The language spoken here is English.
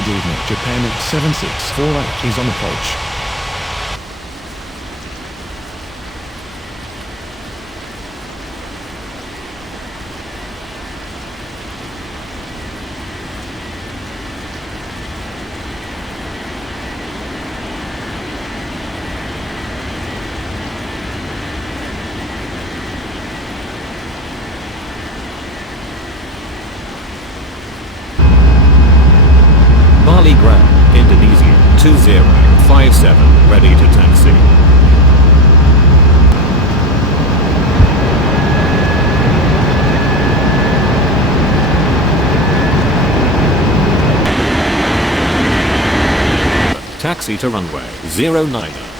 Good evening, Japan 7648 is on approach. Bali Ground, Indonesia, 2057, ready to taxi. Taxi to runway 09.